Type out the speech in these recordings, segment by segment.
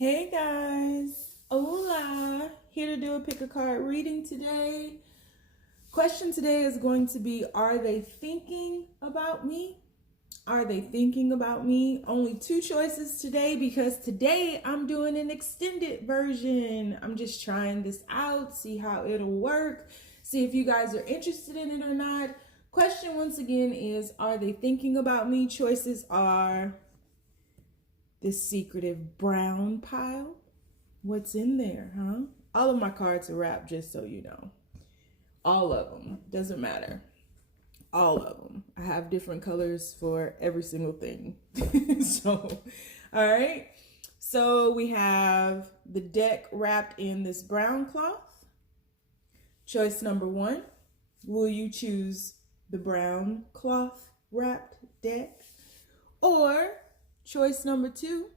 Hey guys, hola, here to do a pick a card reading today. Question today is going to be, are they thinking about me? Are they thinking about me? Only two choices today because today I'm doing an extended version. I'm just trying this out, see how it'll work, see if you guys are interested in it or not. Question once again is, are they thinking about me? Choices are this secretive brown pile. What's in there, huh? All of my cards are wrapped, just so you know. All of them. Doesn't matter. All of them. I have different colors for every single thing. So, all right. So we have the deck wrapped in this brown cloth. Choice number one. Will you choose the brown cloth wrapped deck? Or choice number two,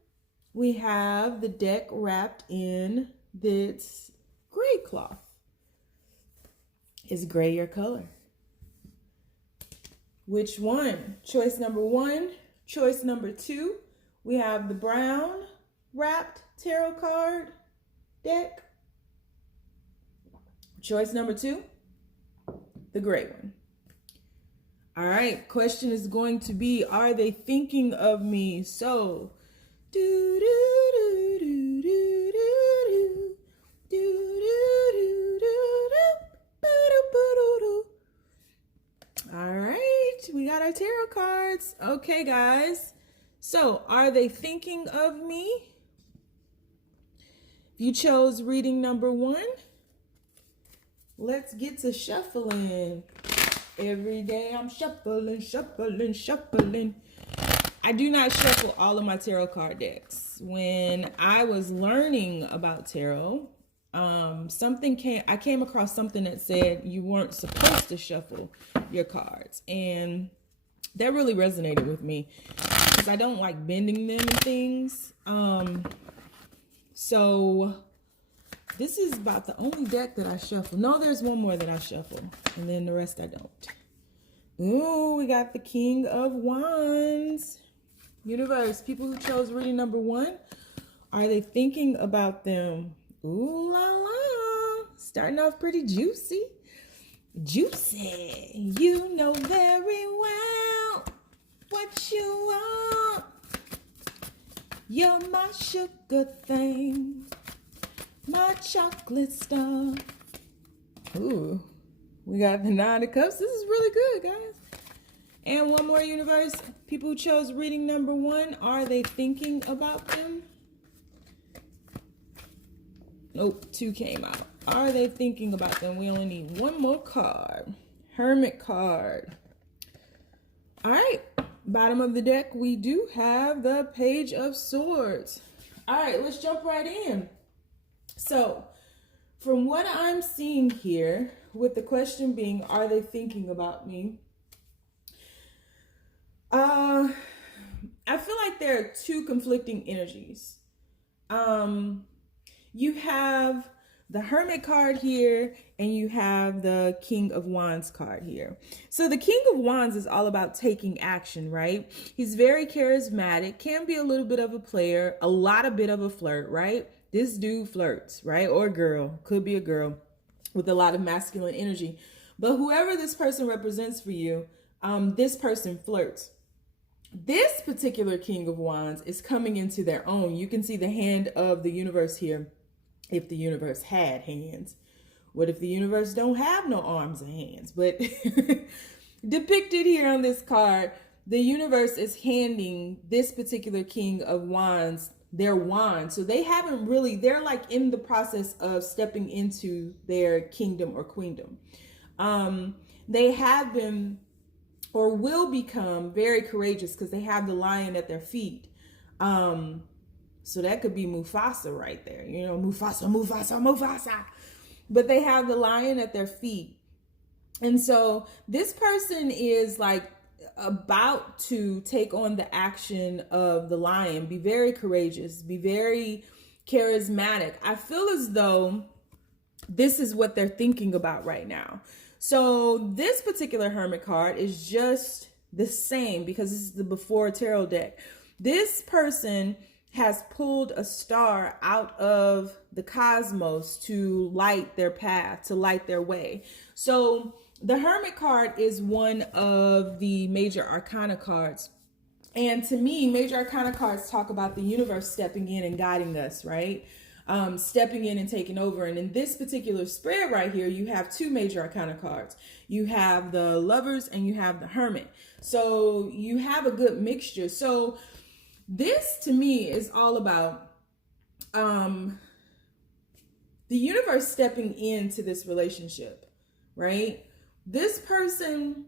we have the deck wrapped in this gray cloth. Is gray your color? Which one? Choice number one. Choice number two, we have the brown wrapped tarot card deck. Choice number two, the gray one. All right, question is going to be, are they thinking of me? So, all right, we got our tarot cards. Okay, guys. So, are they thinking of me? If you chose reading number one, let's get to shuffling. Every day I'm shuffling. I do not shuffle all of my tarot card decks. When I was learning about tarot, I came across something that said you weren't supposed to shuffle your cards, and that really resonated with me because I don't like bending them and things. So this is about the only deck that I shuffle. No, there's one more that I shuffle, and then the rest I don't. Ooh, we got the King of Wands. Universe, people who chose reading number one, are they thinking about them? Ooh la la. Starting off pretty juicy. Juicy. You know very well what you want. You're my sugar thing. My chocolate stuff. Ooh, we got the Nine of Cups. This is really good, guys. And one more, universe. People who chose reading number one, are they thinking about them? Nope, two came out. Are they thinking about them? We only need one more card. Hermit card. All right, bottom of the deck, we do have the Page of Swords. All right, let's jump right in. So, from what I'm seeing here, with the question being, are they thinking about me? I feel like there are two conflicting energies. You have the Hermit card here, and you have the King of Wands card here. So the King of Wands is all about taking action, right? He's very charismatic, can be a little bit of a player, a bit of a flirt, right? This dude flirts, right? Or girl, could be a girl with a lot of masculine energy. But whoever this person represents for you, this person flirts. This particular King of Wands is coming into their own. You can see the hand of the universe here, if the universe had hands. What if the universe don't have no arms and hands? But depicted here on this card, the universe is handing this particular King of Wands their wand. So they haven't really, they're like in the process of stepping into their kingdom or queendom. They have been or will become very courageous because they have the lion at their feet. So that could be Mufasa right there. You know, Mufasa. But they have the lion at their feet. And so this person is like about to take on the action of the lion, be very courageous, be very charismatic. I feel as though this is what they're thinking about right now. So this particular Hermit card is just the same because this is the before tarot deck. This person has pulled a star out of the cosmos to light their path, to light their way. So the Hermit card is one of the major arcana cards. And to me, major arcana cards talk about the universe stepping in and guiding us, right? Stepping in and taking over. And in this particular spread right here, you have two major arcana cards. You have the Lovers and you have the Hermit. So you have a good mixture. So this to me is all about the universe stepping into this relationship, right? This person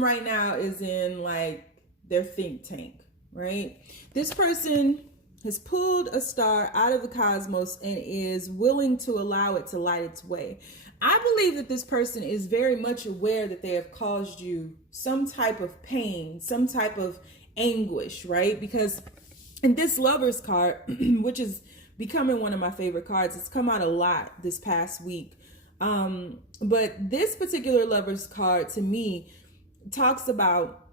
right now is in like their think tank, right? This person has pulled a star out of the cosmos and is willing to allow it to light its way. I believe that this person is very much aware that they have caused you some type of pain, some type of anguish, right? Because in this Lovers card, which is becoming one of my favorite cards, it's come out a lot this past week. But this particular Lovers card to me talks about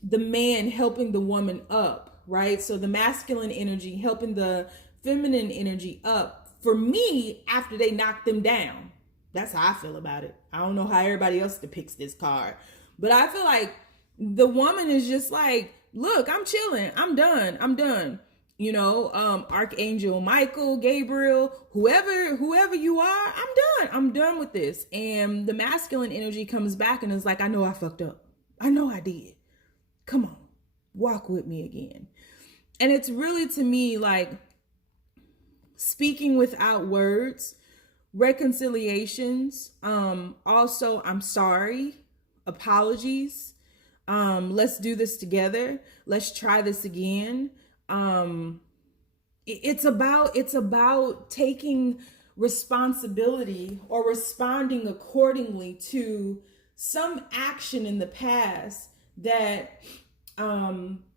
the man helping the woman up, right? So the masculine energy helping the feminine energy up for me after they knock them down. That's how I feel about it. I don't know how everybody else depicts this card, but I feel like the woman is just like, look, I'm chilling. I'm done. You know, Archangel Michael, Gabriel, whoever you are, I'm done with this. And the masculine energy comes back and is like, I know I fucked up. I know I did. Come on, walk with me again. And it's really, to me, like speaking without words, reconciliations, also I'm sorry, apologies, let's do this together, let's try this again. It's about taking responsibility or responding accordingly to some action in the past that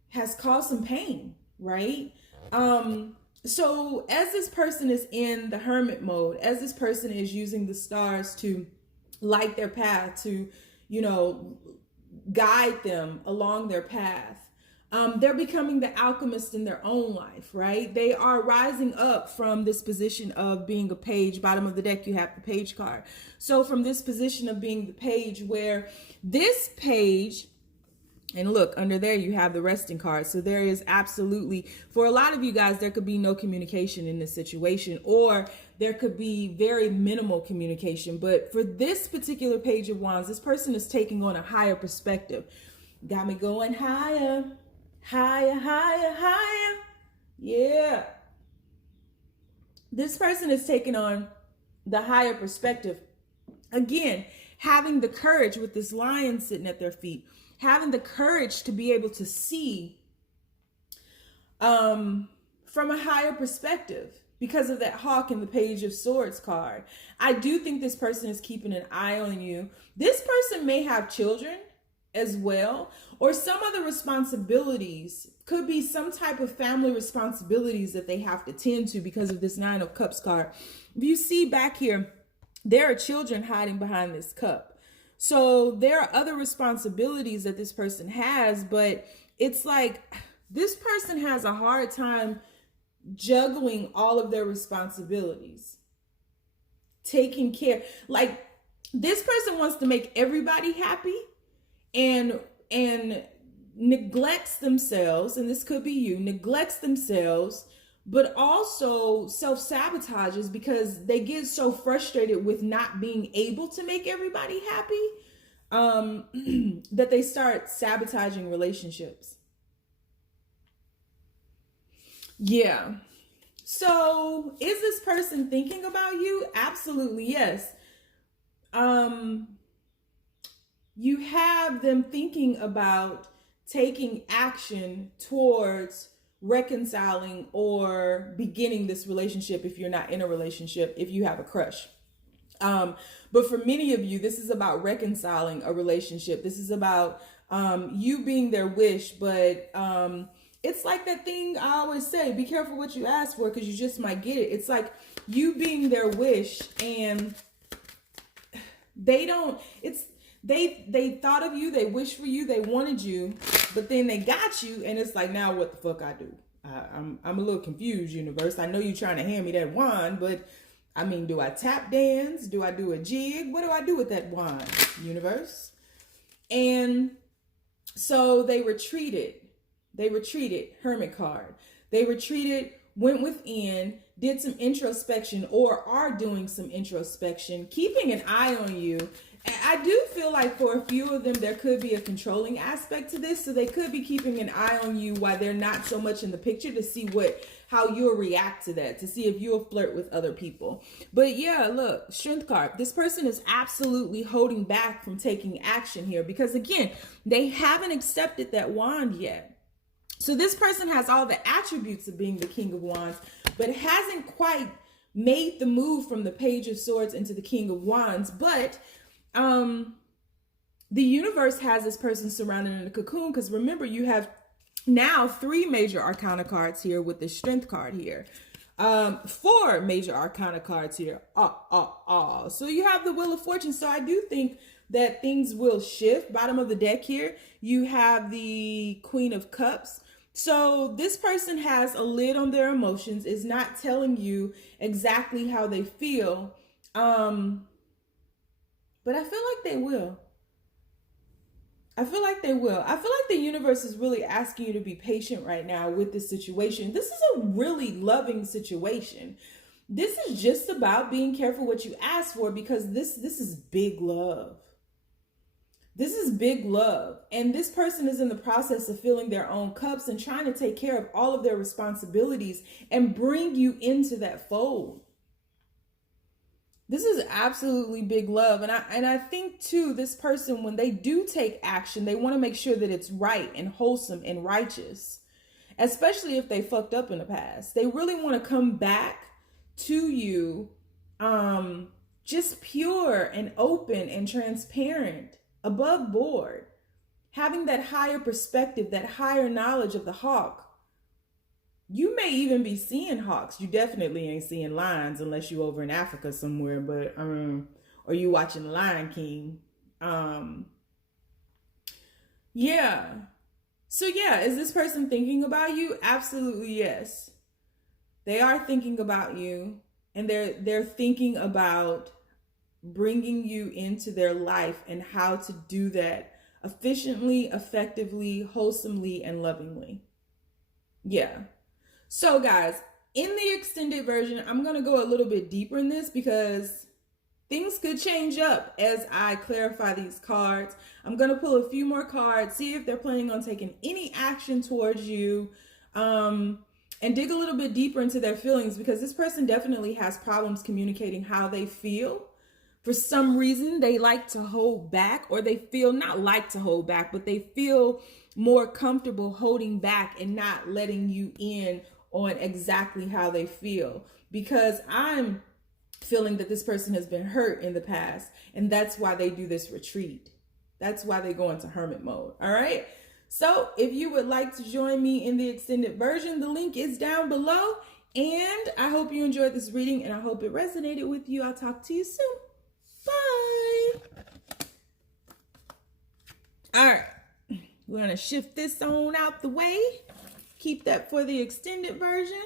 has caused some pain, right? So as this person is in the Hermit mode, as this person is using the stars to light their path, to, you know, guide them along their path, they're becoming the alchemist in their own life, right? They are rising up from this position of being a page. Bottom of the deck, you have the page card. So from this position of being the page, where this page, and look, under there you have the resting card. So there is absolutely, for a lot of you guys, there could be no communication in this situation, or there could be very minimal communication. But for this particular page of wands, this person is taking on a higher perspective. Got me going higher, higher, higher, higher. Yeah. This person is taking on the higher perspective. Again, having the courage with this lion sitting at their feet, having the courage to be able to see from a higher perspective because of that hawk in the Page of Swords card. I do think this person is keeping an eye on you. This person may have children as well, or some other responsibilities. Could be some type of family responsibilities that they have to tend to because of this Nine of Cups card. If you see back here, there are children hiding behind this cup. So there are other responsibilities that this person has, but it's like this person has a hard time juggling all of their responsibilities, taking care. Like this person wants to make everybody happy and neglects themselves, and this could be you, neglects themselves, but also self-sabotages because they get so frustrated with not being able to make everybody happy that they start sabotaging relationships. Yeah. So is this person thinking about you? Absolutely, yes. You have them thinking about taking action towards reconciling or beginning this relationship if you're not in a relationship, if you have a crush. But for many of you, this is about reconciling a relationship. This is about you being their wish, but it's like that thing I always say, be careful what you ask for because you just might get it. It's like you being their wish and they don't, they thought of you, they wished for you, they wanted you, but then they got you, and it's like, now what the fuck I do? I'm a little confused, universe. I know you're trying to hand me that wand, but I mean, do I tap dance? Do I do a jig? What do I do with that wand, universe? And so they retreated. They retreated, Hermit card. They retreated, went within, did some introspection, or are doing some introspection, keeping an eye on you. I do feel like for a few of them, there could be a controlling aspect to this. So they could be keeping an eye on you while they're not so much in the picture, to see how you'll react to that, to see if you'll flirt with other people. But yeah, look, Strength card. This person is absolutely holding back from taking action here because, again, they haven't accepted that wand yet. So this person has all the attributes of being the King of Wands, but hasn't quite made the move from the Page of Swords into the King of Wands. But the universe has this person surrounded in a cocoon, because remember, you have now 3 major arcana cards here with the Strength card here. 4 major arcana cards here. So you have the Wheel of Fortune. So I do think that things will shift. Bottom of the deck here, you have the Queen of Cups. So this person has a lid on their emotions, is not telling you exactly how they feel. But I feel like they will. I feel like they will. I feel like the universe is really asking you to be patient right now with this situation. This is a really loving situation. This is just about being careful what you ask for, because this is big love. This is big love. And this person is in the process of filling their own cups and trying to take care of all of their responsibilities and bring you into that fold. This is absolutely big love. And I think too, this person, when they do take action, they want to make sure that it's right and wholesome and righteous, especially if they fucked up in the past. They really want to come back to you just pure and open and transparent, above board, having that higher perspective, that higher knowledge of the hawk. You may even be seeing hawks. You definitely ain't seeing lions unless you over in Africa somewhere, but or you watching Lion King. Yeah. So yeah, is this person thinking about you? Absolutely yes. They are thinking about you, and they're thinking about bringing you into their life and how to do that efficiently, effectively, wholesomely, and lovingly. Yeah. So guys, in the extended version, I'm going to go a little bit deeper in this because things could change up as I clarify these cards. I'm going to pull a few more cards, see if they're planning on taking any action towards you, and dig a little bit deeper into their feelings, because this person definitely has problems communicating how they feel. For some reason, they like to hold back, or they feel not like to hold back, but they feel more comfortable holding back and not letting you in on exactly how they feel, because I'm feeling that this person has been hurt in the past, and that's why they do this retreat. That's why they go into hermit mode. All right. So if you would like to join me in the extended version, the link is down below, and I hope you enjoyed this reading, and I hope it resonated with you. I'll talk to you soon. Bye. All right. We're going to shift this on out the way. Keep that for the extended version.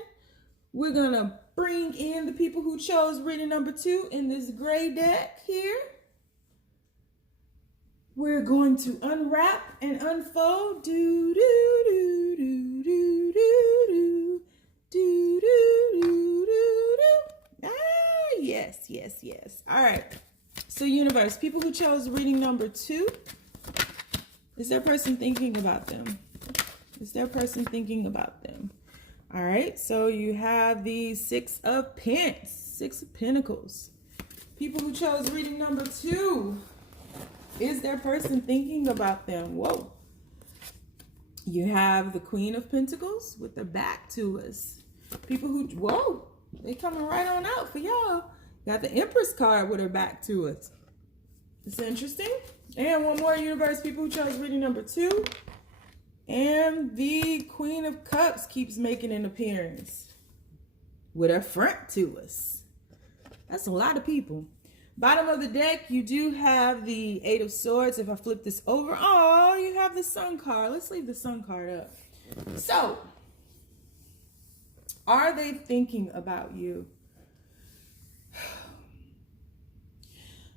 We're going to bring in the people who chose reading number 2 in this gray deck here. We're going to unwrap and unfold. Do, do, do, do, do, do, do, do, do, do, do. Ah, yes, yes, yes. All right. So universe, people who chose reading number 2, is their person thinking about them? Is their person thinking about them? All right, so you have the 6 of Pence, 6 of Pentacles. People who chose reading number 2, is their person thinking about them? Whoa. You have the Queen of Pentacles with their back to us. People who, whoa, they coming right on out for y'all. Got the Empress card with her back to us. It's interesting. And one more universe, people who chose reading number 2. And the Queen of Cups keeps making an appearance with her front to us. That's a lot of people. Bottom of the deck, you do have the Eight of Swords. If I flip this over, oh, you have the Sun card. Let's leave the Sun card up. So, are they thinking about you?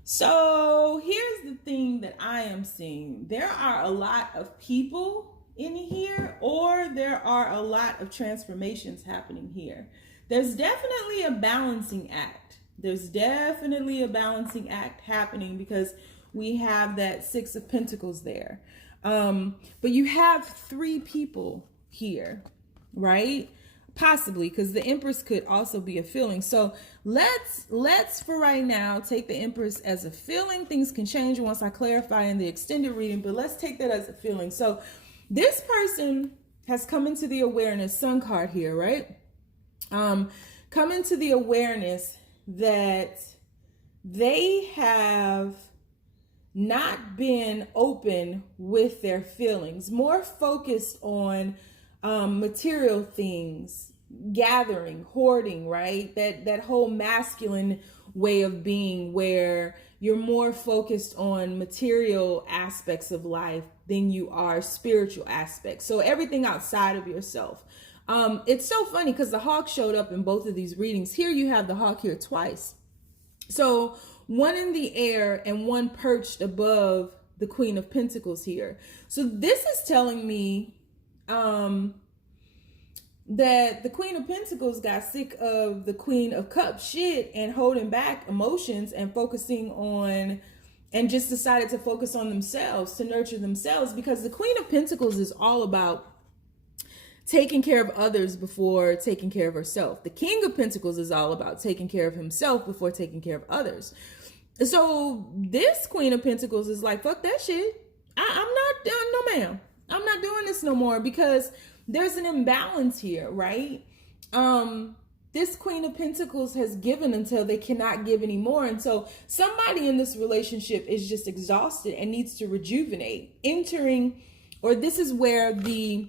So, here's the thing that I am seeing. There are a lot of people in here, or there are a lot of transformations happening here. There's definitely a balancing act. There's definitely a balancing act happening because we have that Six of Pentacles there. But you have three people here, right? Possibly, because the Empress could also be a feeling. So let's for right now take the Empress as a feeling. Things can change once I clarify in the extended reading, but let's take that as a feeling. So this person has come into the awareness, Sun card here, right? Come into the awareness that they have not been open with their feelings, more focused on material things, gathering, hoarding, right? That whole masculine way of being where you're more focused on material aspects of life than you are spiritual aspects. So everything outside of yourself. It's so funny because the hawk showed up in both of these readings. Here you have the hawk here twice. So one in the air and one perched above the Queen of Pentacles here. So this is telling me that the Queen of Pentacles got sick of the Queen of Cups shit and holding back emotions and focusing on, and just decided to focus on themselves, to nurture themselves, because the Queen of Pentacles is all about taking care of others before taking care of herself. The King of Pentacles is all about taking care of himself before taking care of others. So this Queen of Pentacles is like, fuck that shit. I'm not done, no ma'am. I'm not doing this no more, because there's an imbalance here, right? This Queen of Pentacles has given until they cannot give anymore. And so somebody in this relationship is just exhausted and needs to rejuvenate. This is where the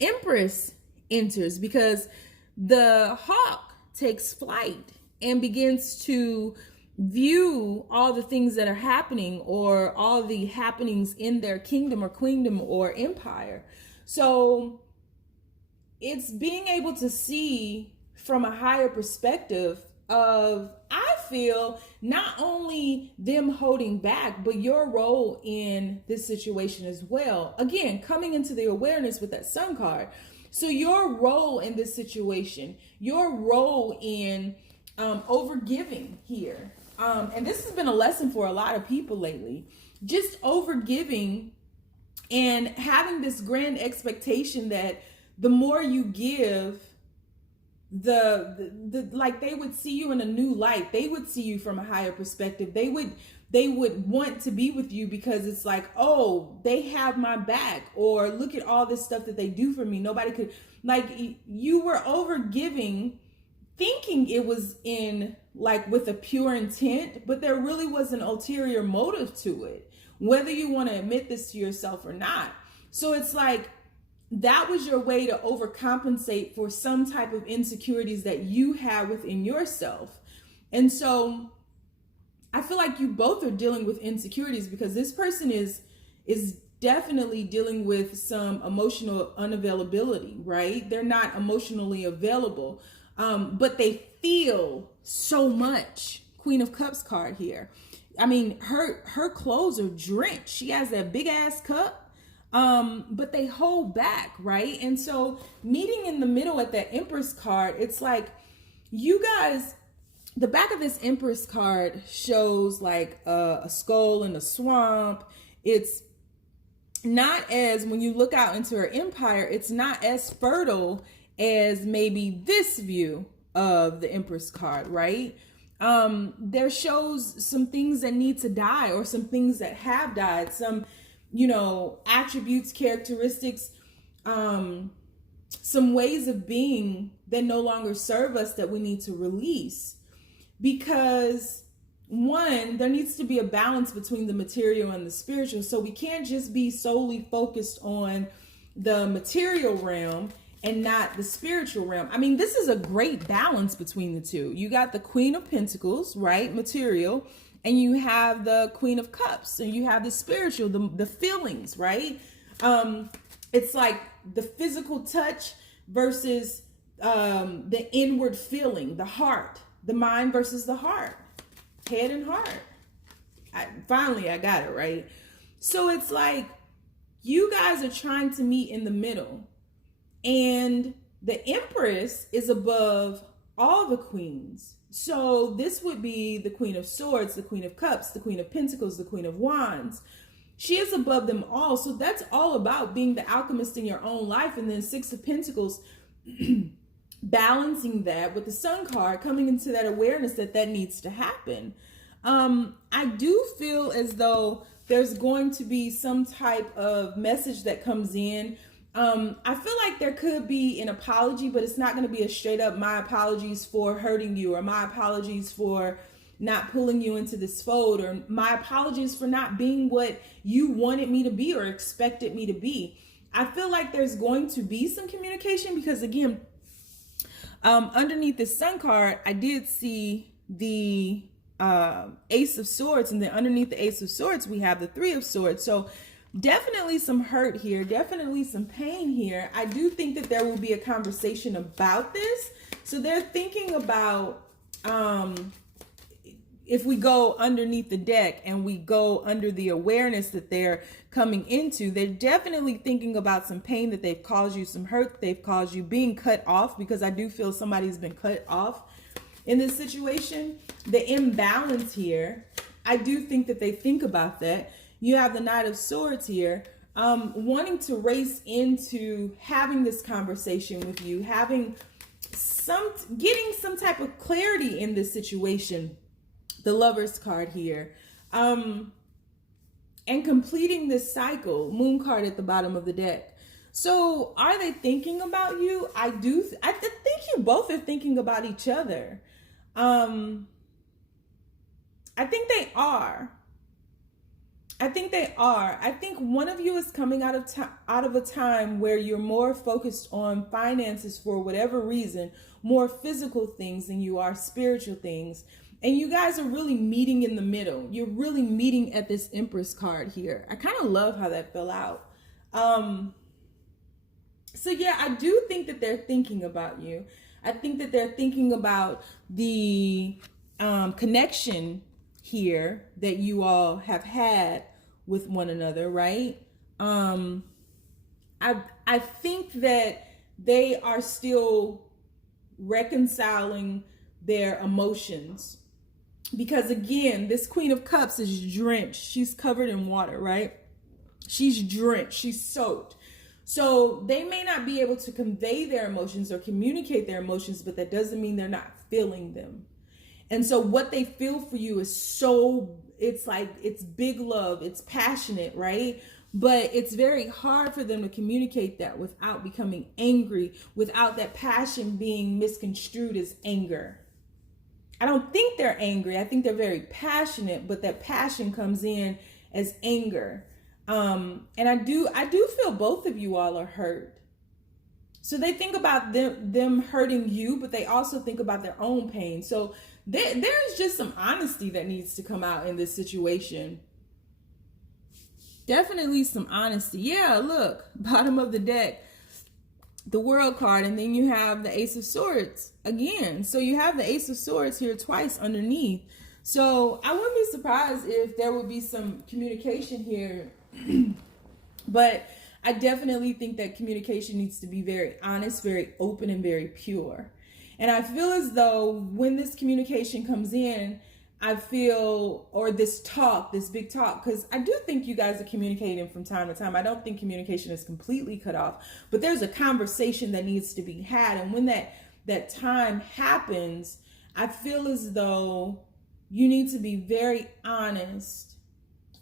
Empress enters, because the hawk takes flight and begins to view all the things that are happening, or all the happenings in their kingdom or queendom or empire. So it's being able to see from a higher perspective of, I feel, not only them holding back, but your role in this situation as well. Again, coming into the awareness with that Sun card. So your role in this situation, your role in overgiving here. And this has been a lesson for a lot of people lately. Just overgiving and having this grand expectation that the more you give, like they would see you in a new light. They would see you from a higher perspective. They would want to be with you because it's like, oh, they have my back, or look at all this stuff that they do for me. Nobody could, like, you were over giving, thinking it was in like with a pure intent, but there really was an ulterior motive to it, whether you want to admit this to yourself or not. So it's like, that was your way to overcompensate for some type of insecurities that you have within yourself. And so I feel like you both are dealing with insecurities, because this person is definitely dealing with some emotional unavailability, right? They're not emotionally available, but they feel so much. Queen of Cups card here. I mean, her clothes are drenched. She has that big ass cup. But they hold back, right? And so meeting in the middle at that Empress card, it's like, you guys, the back of this Empress card shows like a skull in a swamp. It's not as, when you look out into her empire, it's not as fertile as maybe this view of the Empress card, right? There shows some things that need to die, or some things that have died, some, attributes, characteristics, some ways of being that no longer serve us, that we need to release. Because one, there needs to be a balance between the material and the spiritual. So we can't just be solely focused on the material realm and not the spiritual realm. I mean, this is a great balance between the two. You got the Queen of Pentacles, right? Material. and you have the Queen of Cups, and you have the spiritual, the feelings, right? It's like the physical touch versus the inward feeling, the heart, the mind versus the heart, head and heart. Finally, I got it right. So it's like you guys are trying to meet in the middle, and the Empress is above all the queens. So this would be the Queen of Swords, the Queen of Cups, the Queen of Pentacles, the Queen of Wands. She is above them all. So that's all about being the alchemist in your own life. And then Six of Pentacles, balancing that with the Sun card, coming into that awareness that that needs to happen. I do feel as though there's going to be some type of message that comes in. I feel like there could be an apology, but it's not going to be a straight up, my apologies for hurting you, or my apologies for not pulling you into this fold, or my apologies for not being what you wanted me to be or expected me to be. I feel like there's going to be some communication because, again, underneath the Sun card, I did see the Ace of Swords, and then underneath the Ace of Swords, we have the Three of Swords. So definitely some hurt here, definitely some pain here. I do think that there will be a conversation about this. So they're thinking about, if we go underneath the deck and we go under the awareness that they're coming into, they're definitely thinking about some pain that they've caused you, some hurt they've caused you, being cut off, because I do feel somebody's been cut off in this situation. The imbalance here, I do think that they think about that. You have the Knight of Swords here, wanting to race into having this conversation with you, getting some type of clarity in this situation. The Lover's card here, and completing this cycle. Moon card at the bottom of the deck. So are they thinking about you? I think you both are thinking about each other. I think they are. I think one of you is coming out of a time where you're more focused on finances for whatever reason, more physical things than you are spiritual things. And you guys are really meeting in the middle. You're really meeting at this Empress card here. I kind of love how that fell out. So yeah, I do think that they're thinking about you. I think that they're thinking about the connection here that you all have had with one another, right? I think that they are still reconciling their emotions, because again, this Queen of Cups is drenched. She's covered in water, right? She's drenched, she's soaked. So they may not be able to convey their emotions or communicate their emotions, but that doesn't mean they're not feeling them. And so what they feel for you is it's like, it's big love, it's passionate, right? But it's very hard for them to communicate that without becoming angry, without that passion being misconstrued as anger. I don't think they're angry. I think they're very passionate, but that passion comes in as anger. And I do feel both of you all are hurt. So they think about them hurting you, but they also think about their own pain. So there's just some honesty that needs to come out in this situation. Definitely some honesty. Yeah, look, bottom of the deck, the World card, and then you have the Ace of Swords again. So you have the Ace of Swords here twice underneath. So I wouldn't be surprised if there would be some communication here. But I definitely think that communication needs to be very honest, very open, and very pure. And I feel as though when this communication comes in, or this talk, this big talk, because I do think you guys are communicating from time to time. I don't think communication is completely cut off, but there's a conversation that needs to be had. And when that time happens, I feel as though you need to be very honest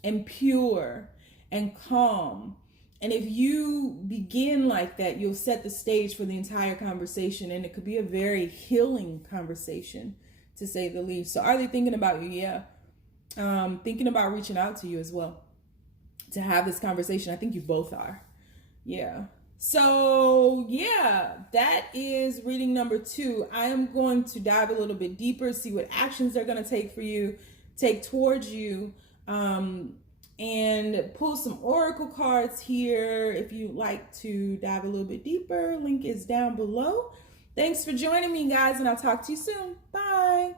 and pure and calm. And if you begin like that, you'll set the stage for the entire conversation, and it could be a very healing conversation, to say the least. So are they thinking about you? Yeah. Thinking about reaching out to you as well to have this conversation. I think you both are. Yeah. So yeah, that is reading number 2. I am going to dive a little bit deeper, see what actions they're going to take for you, take towards you, and pull some oracle cards here if you'd like to dive a little bit deeper. Link is down below. Thanks for joining me, guys, and I'll talk to you soon. Bye.